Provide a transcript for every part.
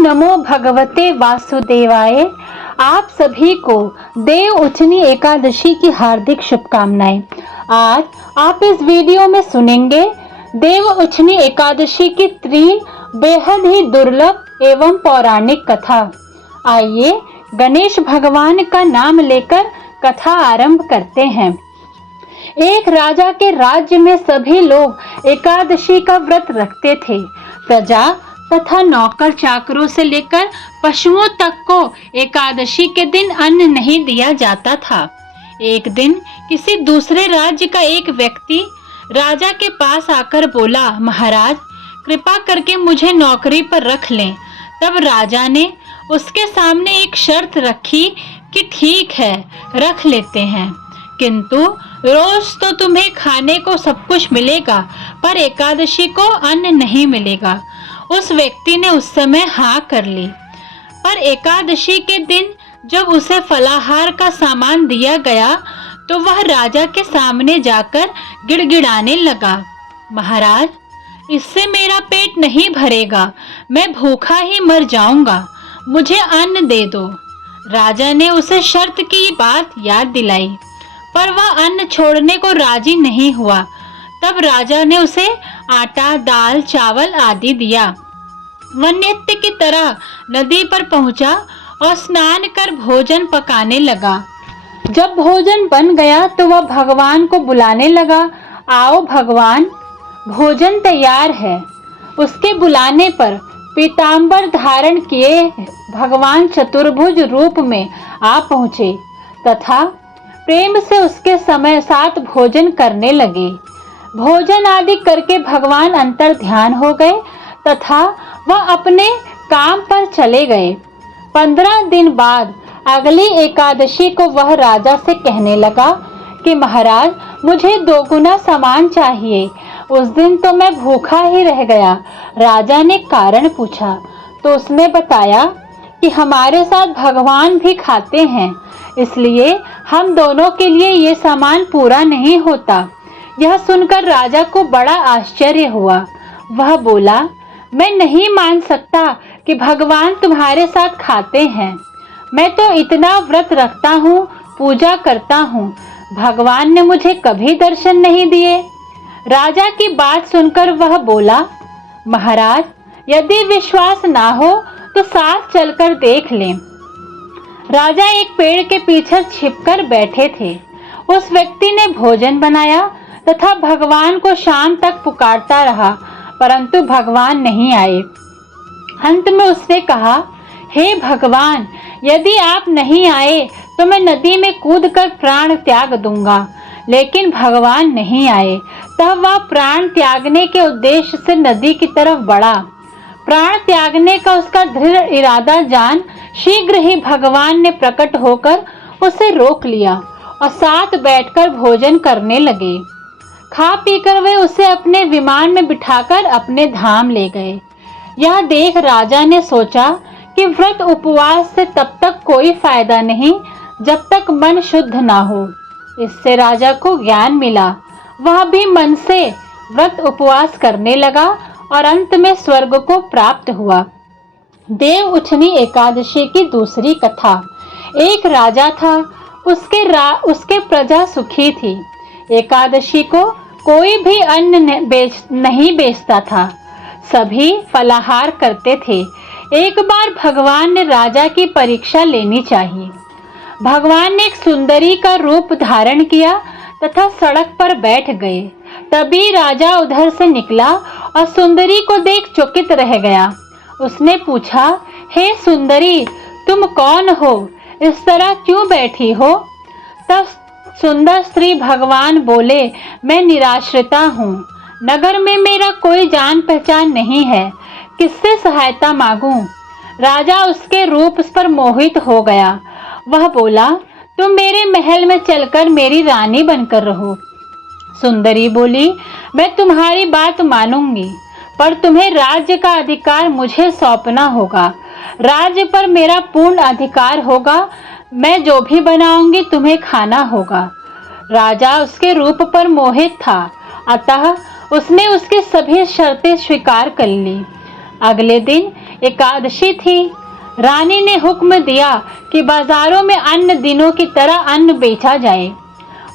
नमो भगवते वासुदेवाय। आप सभी को देव उठनी एकादशी की हार्दिक शुभकामनाएं। आज आप इस वीडियो में सुनेंगे देव उठनी एकादशी की 3 बेहद ही दुर्लभ एवं पौराणिक कथा। आइए गणेश भगवान का नाम लेकर कथा आरंभ करते हैं। एक राजा के राज्य में सभी लोग एकादशी का व्रत रखते थे। प्रजा तथा नौकर चाकरों से लेकर पशुओं तक को एकादशी के दिन अन्न नहीं दिया जाता था। एक दिन किसी दूसरे राज्य का एक व्यक्ति राजा के पास आकर बोला, महाराज कृपा करके मुझे नौकरी पर रख लें। तब राजा ने उसके सामने एक शर्त रखी कि ठीक है, रख लेते हैं, किंतु रोज तो तुम्हें खाने को सब कुछ मिलेगा, पर एकादशी को अन्न नहीं मिलेगा। उस व्यक्ति ने उस समय हाँ कर ली। पर एकादशी के दिन जब उसे फलाहार का सामान दिया गया तो वह राजा के सामने जाकर गिड़गिड़ाने लगा, महाराज इससे मेरा पेट नहीं भरेगा, मैं भूखा ही मर जाऊंगा, मुझे अन्न दे दो। राजा ने उसे शर्त की बात याद दिलाई, पर वह अन्न छोड़ने को राजी नहीं हुआ। तब राजा ने उसे आटा, दाल, चावल आदि दिया। वह नित्य की तरह नदी पर पहुंचा और स्नान कर भोजन पकाने लगा। जब भोजन बन गया तो वह भगवान को बुलाने लगा, आओ भगवान, भोजन तैयार है। उसके बुलाने पर पीतांबर धारण किए भगवान चतुर्भुज रूप में आ पहुंचे तथा प्रेम से उसके समय साथ भोजन करने लगे। भोजन आदि करके भगवान अंतर ध्यान हो गए तथा वह अपने काम पर चले गए। 15 दिन बाद अगली एकादशी को वह राजा से कहने लगा कि महाराज मुझे 2 गुना सामान चाहिए। उस दिन तो मैं भूखा ही रह गया। राजा ने कारण पूछा तो उसने बताया कि हमारे साथ भगवान भी खाते हैं, इसलिए हम दोनों के लिए ये सामान पूरा नहीं होता। यह सुनकर राजा को बड़ा आश्चर्य हुआ। वह बोला, मैं नहीं मान सकता कि भगवान तुम्हारे साथ खाते हैं। मैं तो इतना व्रत रखता हूँ, पूजा करता हूँ, भगवान ने मुझे कभी दर्शन नहीं दिए। राजा की बात सुनकर वह बोला, महाराज यदि विश्वास ना हो तो साथ चलकर देख लें। राजा एक पेड़ के पीछे छिपकर बैठे थे। उस व्यक्ति ने भोजन बनाया तथा भगवान को शाम तक पुकारता रहा, परंतु भगवान नहीं आए। अंत में उसने कहा, हे भगवान, यदि आप नहीं आए तो मैं नदी में कूदकर प्राण त्याग दूंगा। लेकिन भगवान नहीं आए। तब वह प्राण त्यागने के उद्देश्य से नदी की तरफ बढ़ा। प्राण त्यागने का उसका दृढ़ इरादा जान शीघ्र ही भगवान ने प्रकट होकर उसे रोक लिया और साथ बैठकर भोजन करने लगे। खा पीकर वे उसे अपने विमान में बिठाकर अपने धाम ले गए। यह देख राजा ने सोचा कि व्रत उपवास से तब तक कोई फायदा नहीं जब तक मन शुद्ध ना हो। इससे राजा को ज्ञान मिला। वह भी मन से व्रत उपवास करने लगा और अंत में स्वर्ग को प्राप्त हुआ। देव उठनी एकादशी की दूसरी कथा। एक राजा था, उसके प्रजा सुखी थी। एकादशी को कोई भी अन्न नहीं बेचता था, सभी फलाहार करते थे। एक बार भगवान ने राजा की परीक्षा लेनी चाहिए। भगवान ने एक सुंदरी का रूप धारण किया तथा सड़क पर बैठ गए। तभी राजा उधर से निकला और सुंदरी को देख चकित रह गया। उसने पूछा, हे सुंदरी, तुम कौन हो? इस तरह क्यों बैठी हो? तब सुंदर स्त्री भगवान बोले, मैं निराश्रिता हूँ, नगर में मेरा कोई जान पहचान नहीं है, किससे सहायता मांगूं? राजा उसके रूप पर मोहित हो गया। वह बोला, तुम मेरे महल में चलकर मेरी रानी बनकर रहो। सुंदरी बोली, मैं तुम्हारी बात मानूंगी, पर तुम्हें राज्य का अधिकार मुझे सौंपना होगा। राज्य पर मेरा पूर्ण अधिकार होगा। मैं जो भी बनाऊंगी तुम्हें खाना होगा। राजा उसके रूप पर मोहित था, अतः उसने उसकी सभी शर्तें स्वीकार कर ली। अगले दिन एकादशी थी। रानी ने हुक्म दिया कि बाजारों में अन्य दिनों की तरह अन्न बेचा जाए।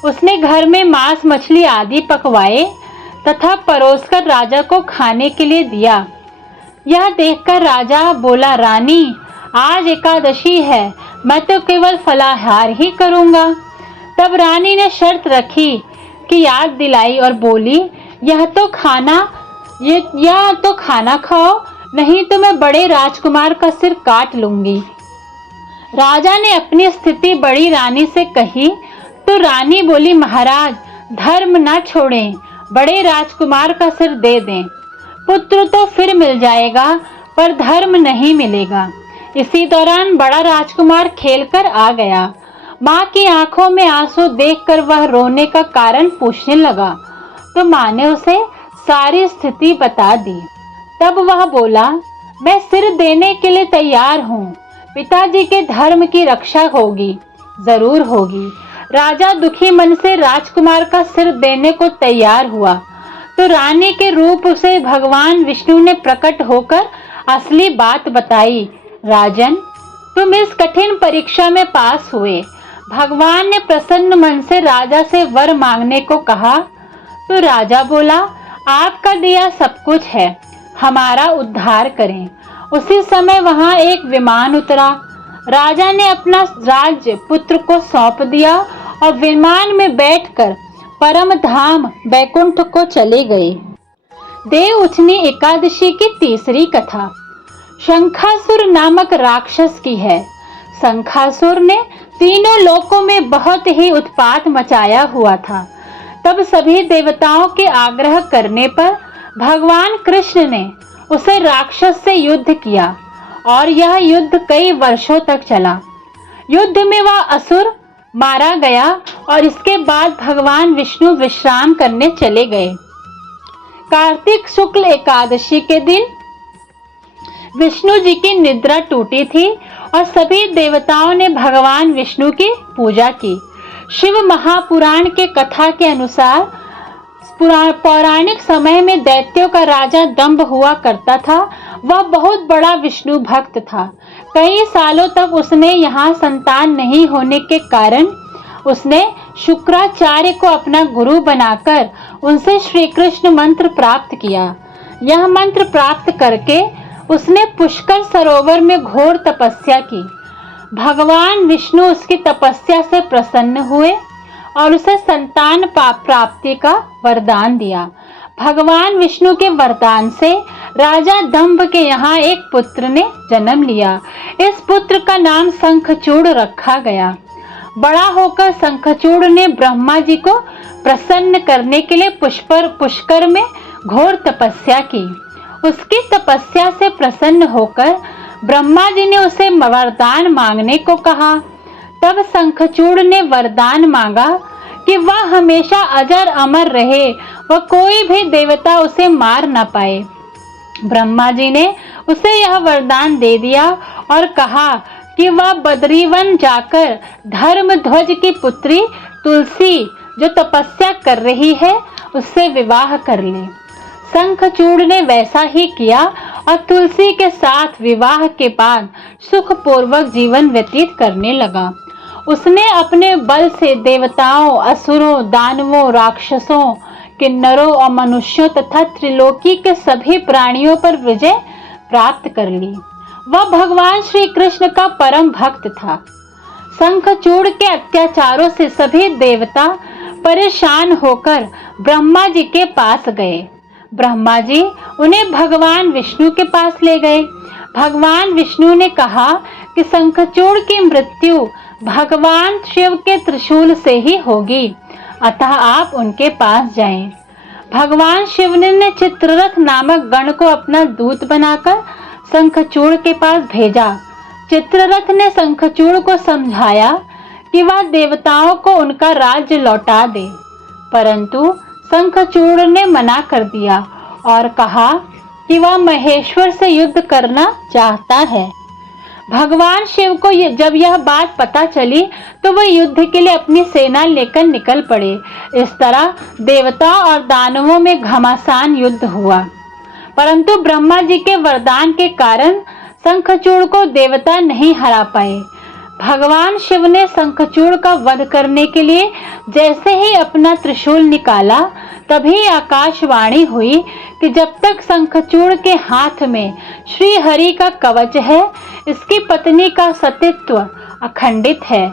उसने घर में मांस मछली आदि पकवाए तथा परोसकर राजा को खाने के लिए दिया। यह देखकर राजा बोला, रानी, आज एकादशी है, मैं तो केवल फलाहार ही करूंगा। तब रानी ने शर्त रखी कि याद दिलाई और बोली, यह तो खाना खाओ, नहीं तो मैं बड़े राजकुमार का सिर काट लूंगी। राजा ने अपनी स्थिति बड़ी रानी से कही तो रानी बोली, महाराज, धर्म न छोड़ें, बड़े राजकुमार का सिर दे दें। पुत्र तो फिर मिल जाएगा पर धर्म नहीं मिलेगा। इसी दौरान बड़ा राजकुमार खेलकर आ गया। माँ की आंखों में आंसू देखकर वह रोने का कारण पूछने लगा तो माँ ने उसे सारी स्थिति बता दी। तब वह बोला, मैं सिर देने के लिए तैयार हूँ, पिताजी के धर्म की रक्षा होगी, जरूर होगी। राजा दुखी मन से राजकुमार का सिर देने को तैयार हुआ तो रानी के रूप से भगवान विष्णु ने प्रकट होकर असली बात बताई। राजन, तुम इस कठिन परीक्षा में पास हुए। भगवान ने प्रसन्न मन से राजा से वर मांगने को कहा तो राजा बोला, आपका दिया सब कुछ है, हमारा उद्धार करें। उसी समय वहां एक विमान उतरा। राजा ने अपना राज्य पुत्र को सौंप दिया और विमान में बैठकर परम धाम बैकुंठ को चले गए। देव उठनी एकादशी की तीसरी कथा शंखासुर नामक राक्षस की है। शंखासुर ने तीनों लोकों में बहुत ही उत्पात मचाया हुआ था। तब सभी देवताओं के आग्रह करने पर भगवान कृष्ण ने उसे राक्षस से युद्ध किया और यह युद्ध कई वर्षों तक चला। युद्ध में वह असुर मारा गया और इसके बाद भगवान विष्णु विश्राम करने चले गए। कार्तिक शुक्ल एकादशी के दिन विष्णु जी की निद्रा टूटी थी और सभी देवताओं ने भगवान विष्णु की पूजा की। शिव महापुराण के कथा के अनुसार पौराणिक समय में दैत्यों का राजा दंभ हुआ करता था। वह बहुत बड़ा विष्णु भक्त था। कई सालों तक उसने यहाँ संतान नहीं होने के कारण उसने शुक्राचार्य को अपना गुरु बनाकर उनसे श्री कृष्ण मंत्र प्राप्त किया। यह मंत्र प्राप्त करके उसने पुष्कर सरोवर में घोर तपस्या की। भगवान विष्णु उसकी तपस्या से प्रसन्न हुए और उसे संतान प्राप्ति का वरदान दिया। भगवान विष्णु के वरदान से राजा दंभ के यहाँ एक पुत्र ने जन्म लिया। इस पुत्र का नाम शंखचूड़ रखा गया। बड़ा होकर शंखचूड़ ने ब्रह्मा जी को प्रसन्न करने के लिए पुष्कर में घोर तपस्या की। उसकी तपस्या से प्रसन्न होकर ब्रह्मा जी ने उसे वरदान मांगने को कहा। तब शंखचूड़ ने वरदान मांगा कि वह हमेशा अजर अमर रहे, वह कोई भी देवता उसे मार न पाए। ब्रह्मा जी ने उसे यह वरदान दे दिया और कहा कि वह बद्रीवन जाकर धर्मध्वज की पुत्री तुलसी जो तपस्या कर रही है उससे विवाह कर ले। शंखचूड़ ने वैसा ही किया और तुलसी के साथ विवाह के बाद सुखपूर्वक जीवन व्यतीत करने लगा। उसने अपने बल से देवताओं, असुरों, दानवों, राक्षसों, किन्नरों और मनुष्यों तथा त्रिलोकी के सभी प्राणियों पर विजय प्राप्त कर ली। वह भगवान श्री कृष्ण का परम भक्त था। शंखचूड़ के अत्याचारों से सभी देवता परेशान होकर ब्रह्मा जी के पास गए। ब्रह्मा जी उन्हें भगवान विष्णु के पास ले गए। भगवान विष्णु ने कहा कि शंखचूड़ की मृत्यु भगवान शिव के त्रिशूल से ही होगी, अतः आप उनके पास जाएं। भगवान शिव ने चित्ररथ नामक गण को अपना दूत बनाकर शंखचूड़ के पास भेजा। चित्ररथ ने शंखचूड़ को समझाया कि वह देवताओं को उनका राज्य लौटा दे, परंतु शंखचूड़ ने मना कर दिया और कहा कि वह महेश्वर से युद्ध करना चाहता है। भगवान शिव को जब यह बात पता चली तो वह युद्ध के लिए अपनी सेना लेकर निकल पड़े। इस तरह देवता और दानवों में घमासान युद्ध हुआ, परंतु ब्रह्मा जी के वरदान के कारण शंखचूड़ को देवता नहीं हरा पाए। भगवान शिव ने शंखचूड़ का वध करने के लिए जैसे ही अपना त्रिशूल निकाला, तभी आकाशवाणी हुई कि जब तक शंखचूड़ के हाथ में श्री हरि का कवच है, इसकी पत्नी का सतीत्व अखंडित है,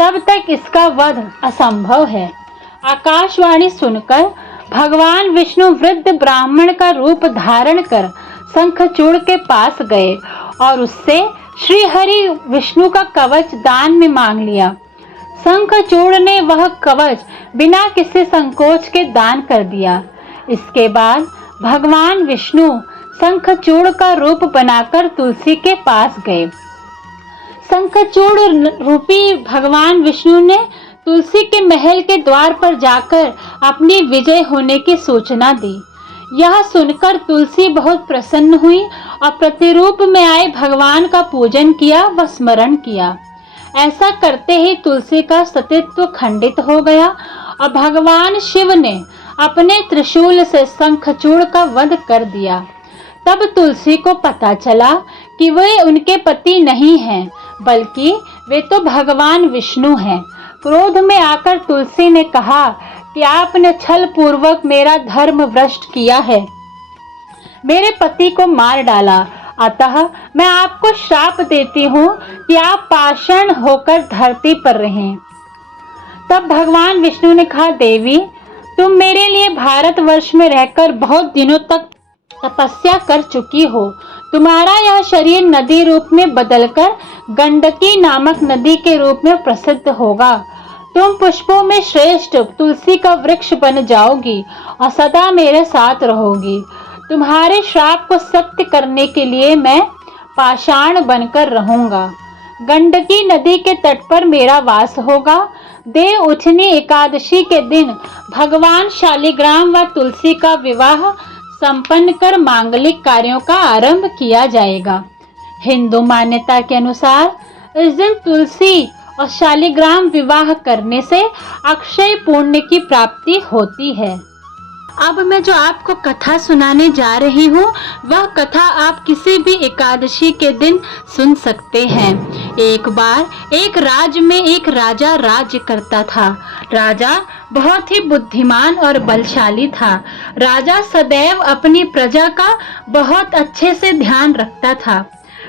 तब तक इसका वध असंभव है। आकाशवाणी सुनकर भगवान विष्णु वृद्ध ब्राह्मण का रूप धारण कर शंखचूड़ के पास गए और उससे श्री हरि विष्णु का कवच दान में मांग लिया। शंखचूड़ ने वह कवच बिना किसी संकोच के दान कर दिया। इसके बाद भगवान विष्णु शंखचूड़ का रूप बनाकर तुलसी के पास गए। शंखचूड़ रूपी भगवान विष्णु ने तुलसी के महल के द्वार पर जाकर अपनी विजय होने की सूचना दी। यह सुनकर तुलसी बहुत प्रसन्न हुई और प्रतिरूप में आए भगवान का पूजन किया व स्मरण किया। ऐसा करते ही तुलसी का सतीत्व खंडित हो गया और भगवान शिव ने अपने त्रिशूल से शंखचूड़ का वध कर दिया। तब तुलसी को पता चला कि वे उनके पति नहीं हैं, बल्कि वे तो भगवान विष्णु हैं। क्रोध में आकर तुलसी ने कहा कि आपने छल पूर्वक मेरा धर्म भ्रष्ट किया है, मेरे पति को मार डाला, अतः मैं आपको श्राप देती हूँ कि आप पाषाण होकर धरती पर रहें। तब भगवान विष्णु ने कहा, देवी, तुम मेरे लिए भारतवर्ष में रहकर बहुत दिनों तक तपस्या कर चुकी हो। तुम्हारा यह शरीर नदी रूप में बदलकर गंडकी नामक नदी के रूप में प्रसिद्ध होगा। तुम पुष्पों में श्रेष्ठ तुलसी का वृक्ष बन जाओगी और सदा मेरे साथ रहोगी। तुम्हारे श्राप को सत्य करने के लिए मैं पाषाण बनकर रहूंगा। गंडकी नदी के तट पर मेरा वास होगा। देव उठनी एकादशी के दिन भगवान शालिग्राम व तुलसी का विवाह संपन्न कर मांगलिक कार्यों का आरंभ किया जाएगा। हिंदू मान्यता के अनुसार इस दिन तुलसी और शालिग्राम विवाह करने से अक्षय पुण्य की प्राप्ति होती है। अब मैं जो आपको कथा सुनाने जा रही हूँ, वह कथा आप किसी भी एकादशी के दिन सुन सकते हैं। एक बार एक राज्य में एक राजा राज्य करता था। राजा बहुत ही बुद्धिमान और बलशाली था। राजा सदैव अपनी प्रजा का बहुत अच्छे से ध्यान रखता था।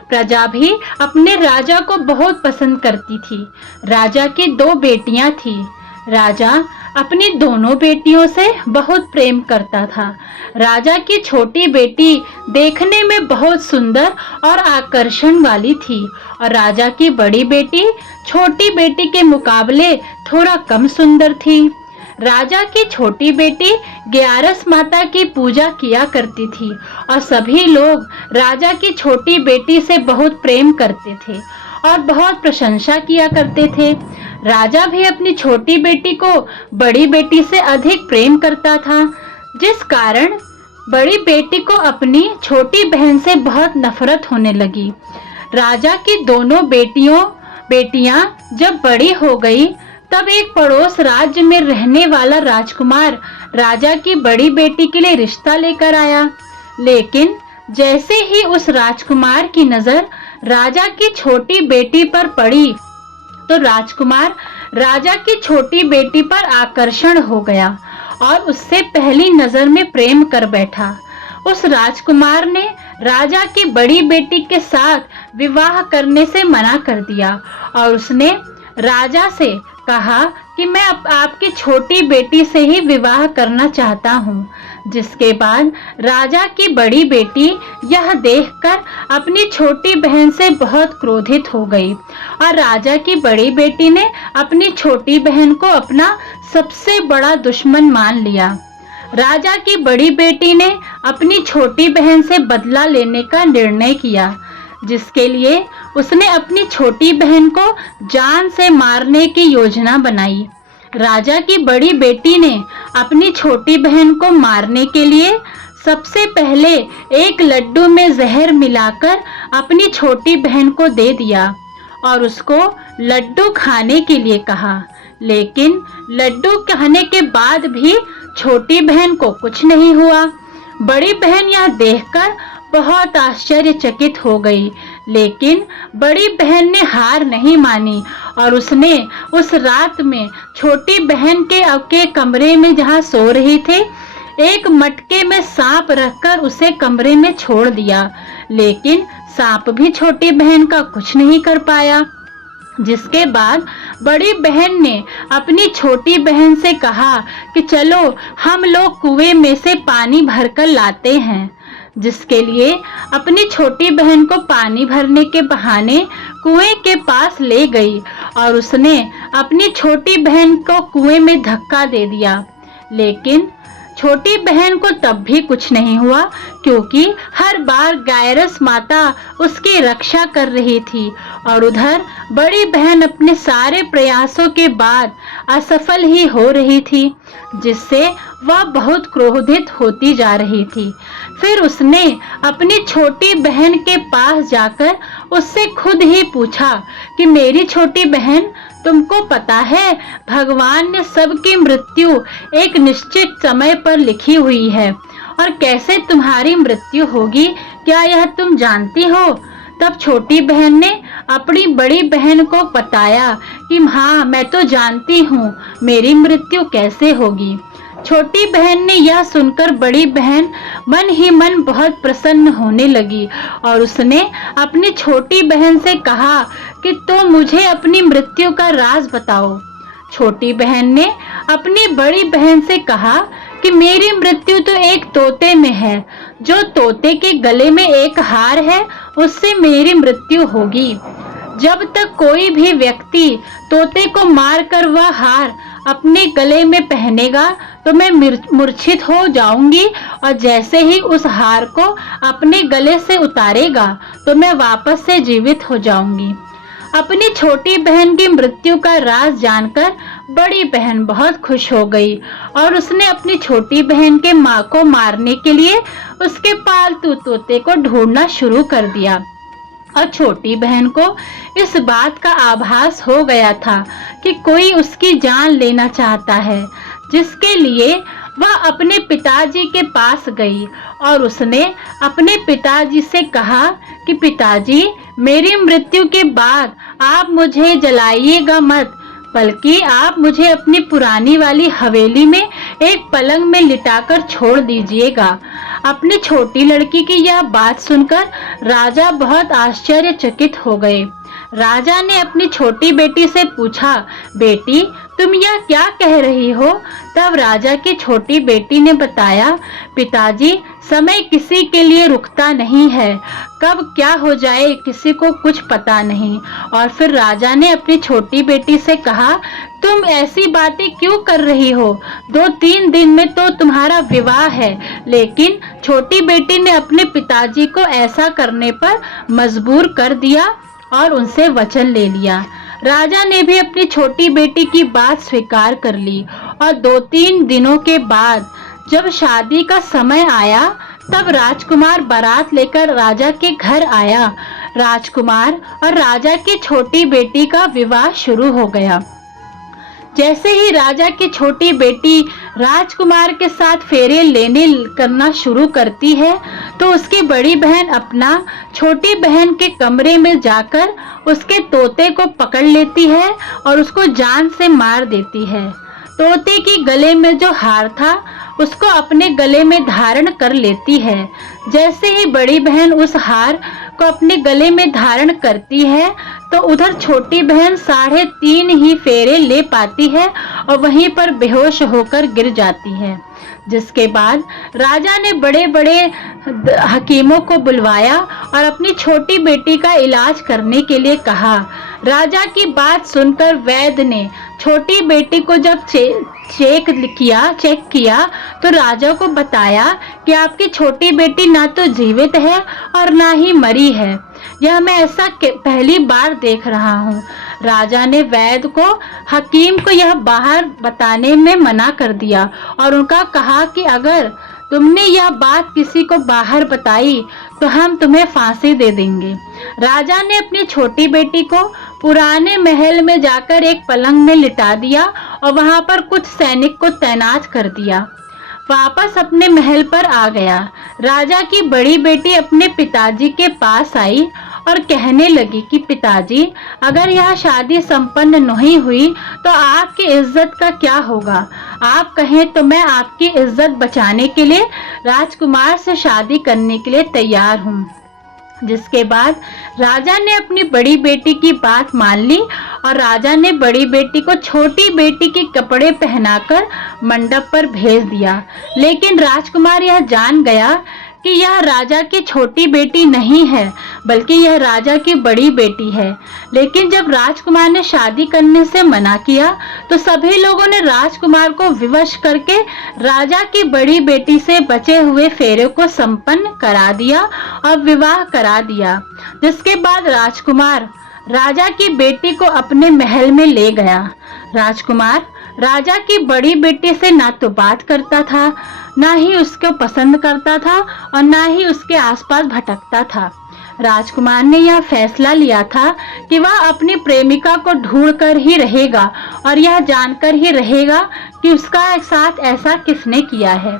प्रजा भी अपने राजा को बहुत पसंद करती थी। राजा की 2 बेटियां थी। राजा अपनी दोनों बेटियों से बहुत प्रेम करता था। राजा की छोटी बेटी देखने में बहुत सुंदर और आकर्षण वाली थी और राजा की बड़ी बेटी छोटी बेटी के मुकाबले थोड़ा कम सुंदर थी। राजा की छोटी बेटी ग्यारस माता की पूजा किया करती थी और सभी लोग राजा की छोटी बेटी से बहुत प्रेम करते थे और बहुत प्रशंसा किया करते थे। राजा भी अपनी छोटी बेटी को बड़ी बेटी से अधिक प्रेम करता था, जिस कारण बड़ी बेटी को अपनी छोटी बहन से बहुत नफरत होने लगी। राजा की दोनों बेटियां जब बड़ी हो गई, तब एक पड़ोस राज्य में रहने वाला राजकुमार राजा की बड़ी बेटी के लिए रिश्ता लेकर आया। लेकिन जैसे ही उस राजकुमार की नजर राजा की छोटी बेटी पर पड़ी, तो राजकुमार राजा की छोटी बेटी पर आकर्षण हो गया और उससे पहली नजर में प्रेम कर बैठा। उस राजकुमार ने राजा की बड़ी बेटी के साथ विवाह करने से मना कर दिया और उसने राजा से कहा कि मैं आपकी छोटी बेटी से ही विवाह करना चाहता हूँ। जिसके बाद राजा की बड़ी बेटी यह देखकर अपनी छोटी बहन से बहुत क्रोधित हो गई और राजा की बड़ी बेटी ने अपनी छोटी बहन को अपना सबसे बड़ा दुश्मन मान लिया। राजा की बड़ी बेटी ने अपनी छोटी बहन से बदला लेने का निर्णय किया, जिसके लिए उसने अपनी छोटी बहन को जान से मारने की योजना बनाई। राजा की बड़ी बेटी ने अपनी छोटी बहन को मारने के लिए सबसे पहले एक लड्डू में जहर मिलाकर अपनी छोटी बहन को दे दिया और उसको लड्डू खाने के लिए कहा। लेकिन लड्डू खाने के बाद भी छोटी बहन को कुछ नहीं हुआ। बड़ी बहन यह देखकर बहुत आश्चर्यचकित हो गई। लेकिन बड़ी बहन ने हार नहीं मानी और उसने उस रात में छोटी बहन के कमरे में जहाँ सो रही थी, एक मटके में सांप रखकर उसे कमरे में छोड़ दिया। लेकिन सांप भी छोटी बहन का कुछ नहीं कर पाया। जिसके बाद बड़ी बहन ने अपनी छोटी बहन से कहा कि चलो हम लोग कुएं में से पानी भरकर लाते हैं। जिसके लिए अपनी छोटी बहन को पानी भरने के बहाने कुएं के पास ले गई और उसने अपनी छोटी बहन को कुएं में धक्का दे दिया। लेकिन छोटी बहन को तब भी कुछ नहीं हुआ, क्योंकि हर बार गायरस माता उसकी रक्षा कर रही थी और उधर बड़ी बहन अपने सारे प्रयासों के बाद असफल ही हो रही थी, जिससे वह बहुत क्रोधित होती जा रही थी। फिर उसने अपनी छोटी बहन के पास जाकर उससे खुद ही पूछा कि मेरी छोटी बहन, तुमको पता है भगवान ने सबकी मृत्यु एक निश्चित समय पर लिखी हुई है और कैसे तुम्हारी मृत्यु होगी, क्या यह तुम जानती हो? तब छोटी बहन ने अपनी बड़ी बहन को बताया कि हाँ, मैं तो जानती हूँ मेरी मृत्यु कैसे होगी। छोटी बहन ने यह सुनकर बड़ी बहन मन ही मन बहुत प्रसन्न होने लगी और उसने अपनी छोटी बहन से कहा कि तो मुझे अपनी मृत्यु का राज बताओ। छोटी बहन ने अपनी बड़ी बहन से कहा कि मेरी मृत्यु तो एक तोते में है, जो तोते के गले में एक हार है उससे मेरी मृत्यु होगी। जब तक कोई भी व्यक्ति तोते को मारकर वह हार अपने गले में पहनेगा तो मैं मूर्छित हो जाऊंगी और जैसे ही उस हार को अपने गले से उतारेगा तो मैं वापस से जीवित हो जाऊंगी। अपनी छोटी बहन की मृत्यु का राज जानकर बड़ी बहन बहुत खुश हो गई और उसने अपनी छोटी बहन के माँ को मारने के लिए उसके पालतू तोते को ढूंढना शुरू कर दिया। और छोटी बहन को इस बात का आभास हो गया था कि कोई उसकी जान लेना चाहता है, जिसके लिए वह अपने पिताजी के पास गई और उसने अपने पिताजी से कहा कि पिताजी, मेरी मृत्यु के बाद आप मुझे जलाइएगा मत, बल्कि आप मुझे अपनी पुरानी वाली हवेली में एक पलंग में लिटाकर छोड़ दीजिएगा। अपनी छोटी लड़की की यह बात सुनकर राजा बहुत आश्चर्यचकित हो गए। राजा ने अपनी छोटी बेटी से पूछा, बेटी तुम यह क्या कह रही हो? तब राजा की छोटी बेटी ने बताया, पिताजी, समय किसी के लिए रुकता नहीं है, कब क्या हो जाए किसी को कुछ पता नहीं। और फिर राजा ने अपनी छोटी बेटी से कहा, तुम ऐसी बातें क्यों कर रही हो? 2-3 दिन में तो तुम्हारा विवाह है। लेकिन छोटी बेटी ने अपने पिताजी को ऐसा करने पर मजबूर कर दिया और उनसे वचन ले लिया। राजा ने भी अपनी छोटी बेटी की बात स्वीकार कर ली और 2-3 दिनों के बाद जब शादी का समय आया तब राजकुमार बारात लेकर राजा के घर आया। राजकुमार और राजा की छोटी बेटी का विवाह शुरू हो गया। जैसे ही राजा की छोटी बेटी राजकुमार के साथ फेरे लेने करना शुरू करती है तो उसकी बड़ी बहन अपना छोटी बहन के कमरे में जाकर उसके तोते को पकड़ लेती है और उसको जान से मार देती है। तोते की गले में जो हार था उसको अपने गले में धारण कर लेती है। जैसे ही बड़ी बहन उस हार को अपने गले में धारण करती है तो उधर छोटी बहन 3.5 ही फेरे ले पाती है और वहीं पर बेहोश होकर गिर जाती है। जिसके बाद राजा ने बड़े बड़े हकीमों को बुलवाया और अपनी छोटी बेटी का इलाज करने के लिए कहा। राजा की बात सुनकर वैद्य ने छोटी बेटी को जब चेक किया तो राजा को बताया कि आपकी छोटी बेटी ना तो जीवित है और ना ही मरी है। यह मैं ऐसा पहली बार देख रहा हूँ। राजा ने वैद्य को हकीम को यह बाहर बताने में मना कर दिया और उनका कहा कि अगर तुमने यह बात किसी को बाहर बताई तो हम तुम्हें फांसी दे देंगे। राजा ने अपनी छोटी बेटी को पुराने महल में जाकर एक पलंग में लिटा दिया और वहां पर कुछ सैनिक को तैनात कर दिया। वापस अपने महल पर आ गया। राजा की बड़ी बेटी अपने पिताजी के पास आई और कहने लगी कि पिताजी, अगर यह शादी संपन्न नहीं हुई तो आपकी इज्जत का क्या होगा? आप कहें तो मैं आपकी इज्जत बचाने के लिए राजकुमार से शादी करने के लिए तैयार हूँ। जिसके बाद राजा ने अपनी बड़ी बेटी की बात मान ली और राजा ने बड़ी बेटी को छोटी बेटी के कपड़े पहनाकर मंडप पर भेज दिया। लेकिन राजकुमार यह जान गया कि यह राजा की छोटी बेटी नहीं है, बल्कि यह राजा की बड़ी बेटी है। लेकिन जब राजकुमार ने शादी करने से मना किया तो सभी लोगों ने राजकुमार को विवश करके राजा की बड़ी बेटी से बचे हुए फेरे को संपन्न करा दिया और विवाह करा दिया। जिसके बाद राजकुमार राजा की बेटी को अपने महल में ले गया। राजकुमार राजा की बड़ी बेटी से ना तो बात करता था, ना ही उसको पसंद करता था और ना ही उसके आसपास भटकता था। राजकुमार ने यह फैसला लिया था कि वह अपनी प्रेमिका को ढूंढकर ही रहेगा और यह जानकर ही रहेगा कि उसका साथ ऐसा किसने किया है।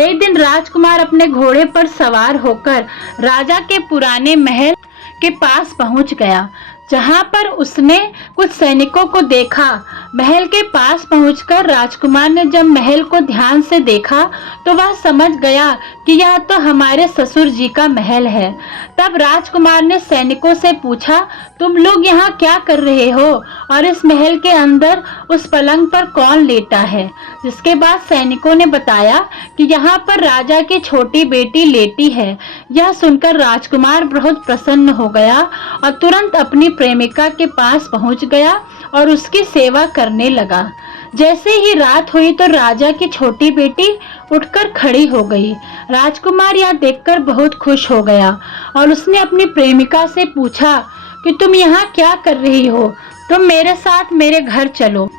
एक दिन राजकुमार अपने घोड़े पर सवार होकर राजा के पुराने महल के पास पहुंच गया, जहां पर उसने कुछ सैनिकों को देखा। महल के पास पहुंचकर राजकुमार ने जब महल को ध्यान से देखा तो वह समझ गया कि यह तो हमारे ससुर जी का महल है। तब राजकुमार ने सैनिकों से पूछा, तुम लोग यहाँ क्या कर रहे हो और इस महल के अंदर उस पलंग पर कौन लेटा है? जिसके बाद सैनिकों ने बताया कि यहाँ पर राजा की छोटी बेटी लेटी है। यह सुनकर राजकुमार बहुत प्रसन्न हो गया और तुरंत अपनी प्रेमिका के पास पहुंच गया और उसकी सेवा करने लगा। जैसे ही रात हुई तो राजा की छोटी बेटी उठकर खड़ी हो गई। राजकुमार यह देखकर बहुत खुश हो गया और उसने अपनी प्रेमिका से पूछा कि तुम यहाँ क्या कर रही हो? तुम मेरे साथ मेरे घर चलो।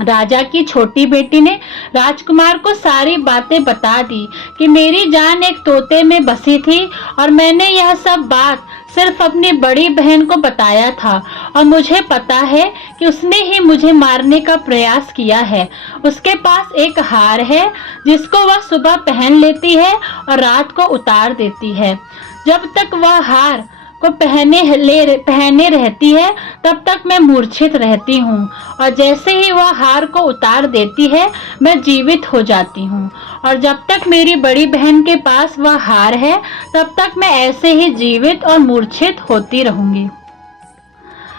राजा की छोटी बेटी ने राजकुमार को सारी बातें बता दी कि मेरी जान एक तोते में बसी थी और मैंने यह सब बात सिर्फ अपनी बड़ी बहन को बताया था और मुझे पता है कि उसने ही मुझे मारने का प्रयास किया है। उसके पास एक हार है जिसको वह सुबह पहन लेती है और रात को उतार देती है। जब तक वह हार को पहने रहती है तब तक मैं मूर्छित रहती हूँ और जैसे ही वह हार को उतार देती है मैं जीवित हो जाती हूँ और जब तक मेरी बड़ी बहन के पास वह हार है तब तक मैं ऐसे ही जीवित और मूर्छित होती रहूंगी।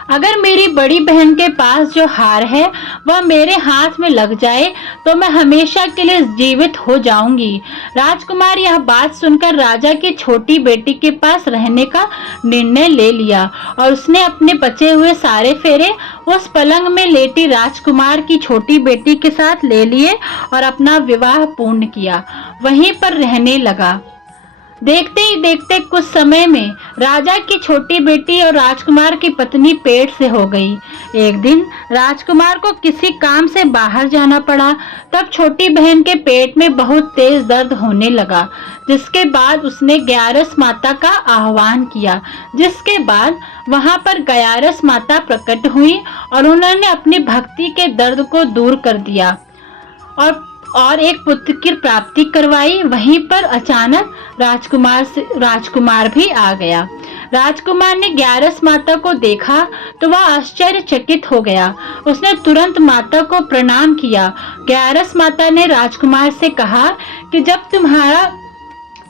अगर मेरी बड़ी बहन के पास जो हार है वह मेरे हाथ में लग जाए तो मैं हमेशा के लिए जीवित हो जाऊंगी। राजकुमार यह बात सुनकर राजा की छोटी बेटी के पास रहने का निर्णय ले लिया और उसने अपने बचे हुए सारे फेरे उस पलंग में लेटी राजकुमार की छोटी बेटी के साथ ले लिए और अपना विवाह पूर्ण किया, वहीं पर रहने लगा। देखते ही देखते कुछ समय में राजा की छोटी बेटी और राजकुमार की पत्नी पेट से हो गई। एक दिन राजकुमार को किसी काम से बाहर जाना पड़ा। तब छोटी बहन के पेट में बहुत तेज दर्द होने लगा, जिसके बाद उसने ग्यारस माता का आह्वान किया। जिसके बाद वहां पर ग्यारस माता प्रकट हुई और उन्होंने अपनी भक्ति के दर्द को दूर कर दिया और एक पुत्र की प्राप्ति करवाई। वहीं पर अचानक राजकुमार भी आ गया। राजकुमार ने ग्यारस माता को देखा तो वह आश्चर्यचकित हो गया। उसने तुरंत माता को प्रणाम किया। ग्यारस माता ने राजकुमार से कहा कि जब तुम्हारा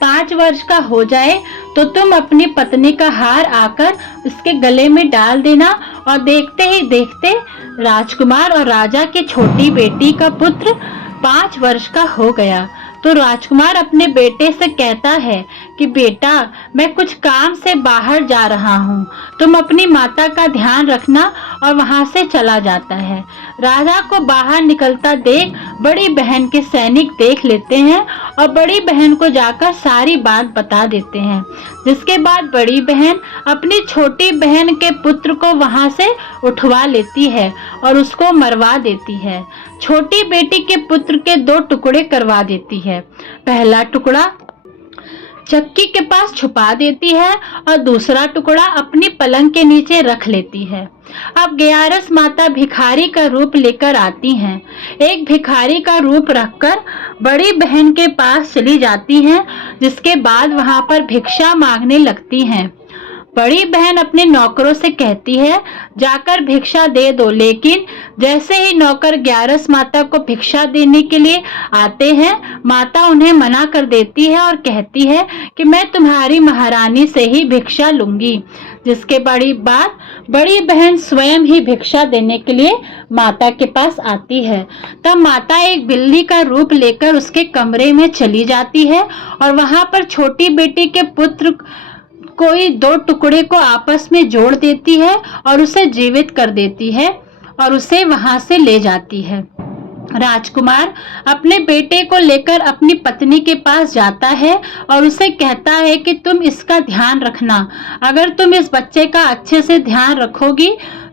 5 वर्ष का हो जाए तो तुम अपनी पत्नी का हार आकर उसके गले में डाल देना। और देखते ही देखते राजकुमार और राजा की छोटी बेटी का पुत्र 5 वर्ष का हो गया। तो राजकुमार अपने बेटे से कहता है कि बेटा, मैं कुछ काम से बाहर जा रहा हूँ, तुम अपनी माता का ध्यान रखना, और वहां से चला जाता है। राजा को बाहर निकलता देख बड़ी बहन के सैनिक देख लेते हैं और बड़ी बहन को जाकर सारी बात बता देते हैं। जिसके बाद बड़ी बहन अपनी छोटी बहन के पुत्र को वहां से उठवा लेती है और उसको मरवा देती है। छोटी बेटी के पुत्र के 2 टुकड़े करवा देती है। पहला टुकड़ा चक्की के पास छुपा देती है और दूसरा टुकड़ा अपनी पलंग के नीचे रख लेती है। अब ग्यारस माता भिखारी का रूप लेकर आती हैं। एक भिखारी का रूप रखकर बड़ी बहन के पास चली जाती हैं, जिसके बाद वहां पर भिक्षा मांगने लगती हैं। बड़ी बहन अपने नौकरों से कहती है, जाकर भिक्षा दे दो, लेकिन जैसे ही नौकर ग्यारस माता को भिक्षा देने के लिए आते हैं, माता उन्हें मना कर देती है और कहती है कि मैं तुम्हारी महारानी से ही भिक्षा लूंगी। जिसके बाद बड़ी बहन स्वयं ही भिक्षा देने के लिए माता के पास आती है। तब माता एक बिल्ली का रूप लेकर उसके कमरे में चली जाती है और वहां पर छोटी बेटी के पुत्र कोई दो टुकड़े को आपस में जोड़ देती है और उसे जीवित कर देती है और उसे वहां से ले जाती है। राजकुमार अपने बेटे को लेकर अपनी पत्नी के पास जाता है और उसे कहता है कि तुम इसका ध्यान रखना। अगर तुम इस बच्चे का अच्छे से ध्यान रखोगी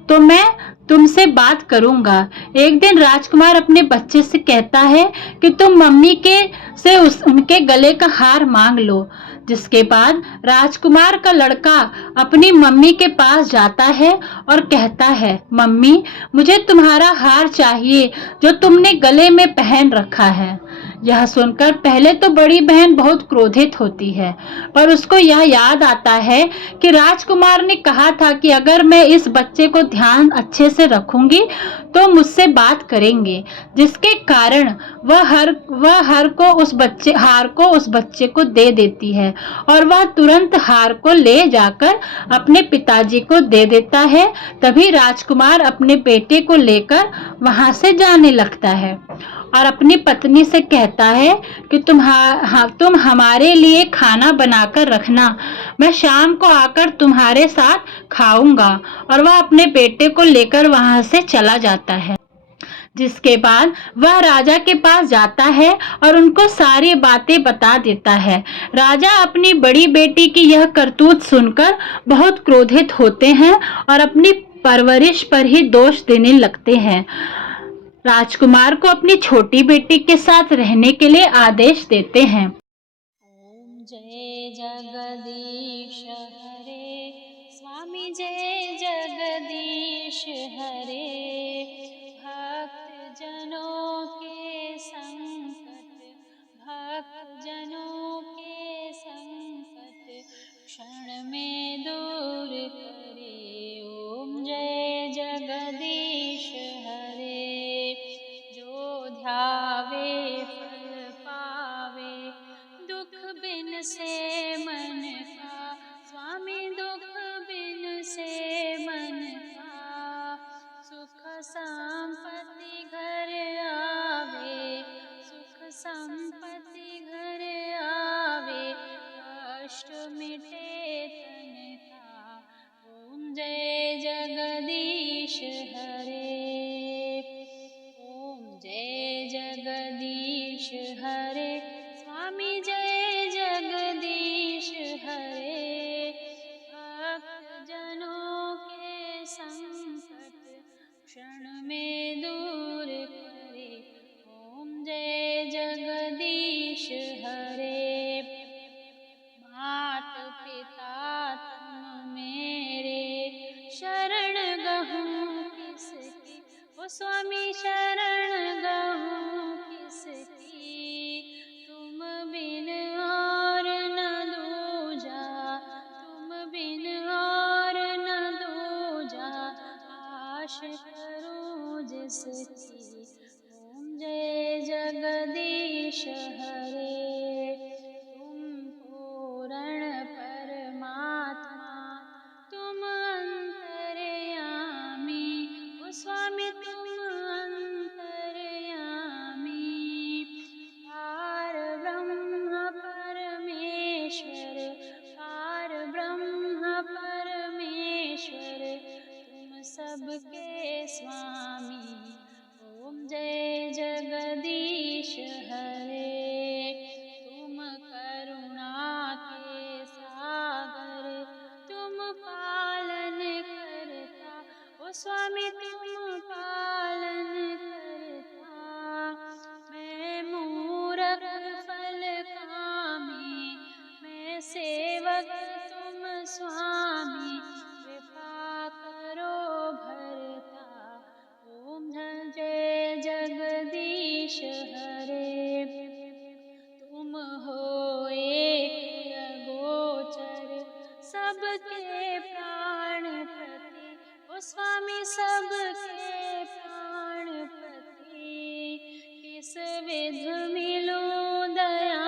तो मैं तुमसे बात करूंगा। एक दिन राजकुमार अपने बच्चे से कहता है कि तुम मम्मी के से उनके गले का हार मांग लो। जिसके बाद राजकुमार का लड़का अपनी मम्मी के पास जाता है और कहता है, मम्मी मुझे तुम्हारा हार चाहिए जो तुमने गले में पहन रखा है। यह सुनकर पहले तो बड़ी बहन बहुत क्रोधित होती है, पर उसको यह याद आता है कि राजकुमार ने कहा था कि अगर मैं इस बच्चे को ध्यान अच्छे से रखूंगी तो मुझसे बात करेंगे, जिसके कारण वह हार को उस बच्चे को दे देती है और वह तुरंत हार को ले जाकर अपने पिताजी को दे देता है। तभी राजकुमार अपने बेटे को लेकर वहां से जाने लगता है और अपनी पत्नी से कहता है कि तुम हमारे लिए खाना बनाकर रखना, मैं शाम को आकर तुम्हारे साथ खाऊंगा। और वह अपने बेटे को लेकर वहां से चला जाता है। जिसके बाद वह राजा के पास जाता है और उनको सारी बातें बता देता है। राजा अपनी बड़ी बेटी की यह करतूत सुनकर बहुत क्रोधित होते हैं और अपनी परवरिश पर ही दोष देने लगते हैं। राजकुमार को अपनी छोटी बेटी के साथ रहने के लिए आदेश देते हैं। ओम जय जगदीश हरे, स्वामी जय जगदीश हरे। भक्त जनों के संकट क्षण में दूर करे। ओम जय जगदीश हरे। जो ध्यावे फल पावे, दुख बिन से मन का। स्वामी दुख बिन से मन का। सुख संपत्ति घर आवे, सुख संपत्ति घर आवे। कष्ट मिटे तन का। ओम जय जगदीश हरे। ओम जय जगदीश हरे, स्वामी जय जगदीश हरे। भक्त जनों के संकट क्षण में दूर करे। ओम जय जगदीश हरे। मात पिता तुम मेरे, शरण गहूँ किसकी। ओ स्वामी शरण गहूँ किसकी। तुम बिन और न दूजा, तुम बिन और न दूजा। आश करूं जिसकी। ओम जय जगदीश हरे। तुम पूर्ण परमात्मा, तुम अंतर्यामी। ओ स्वामी तुम अंतर्यामी। पार ब्रह्म परमेश्वर, पार ब्रह्म परमेश्वर। तुम सबके स्वामी। ओम जय जगदीश हरे। तुम करुणा के सागर, तुम पालन करता। ओ स्वामी तुम पालन करता। मैं मूरख फल कामी, मैं सेवक तुम स्वामी। कृपा करो भरता। ओम जय जगदीश हरे। तुम हो एक अगोचर, सबके ओ स्वामी सबके प्राणपति, किस विध मिलूं दया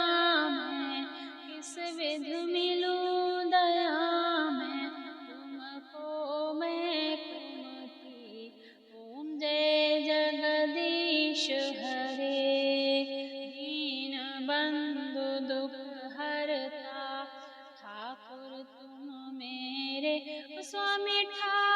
मैं, किस विध मिलूं दया मैं, तुमको मैं कुमति। ओम जय जगदीश हरे, दीन बंधु दुख हरता, ठाकुर तुम मेरे। स्वामी ठाकुर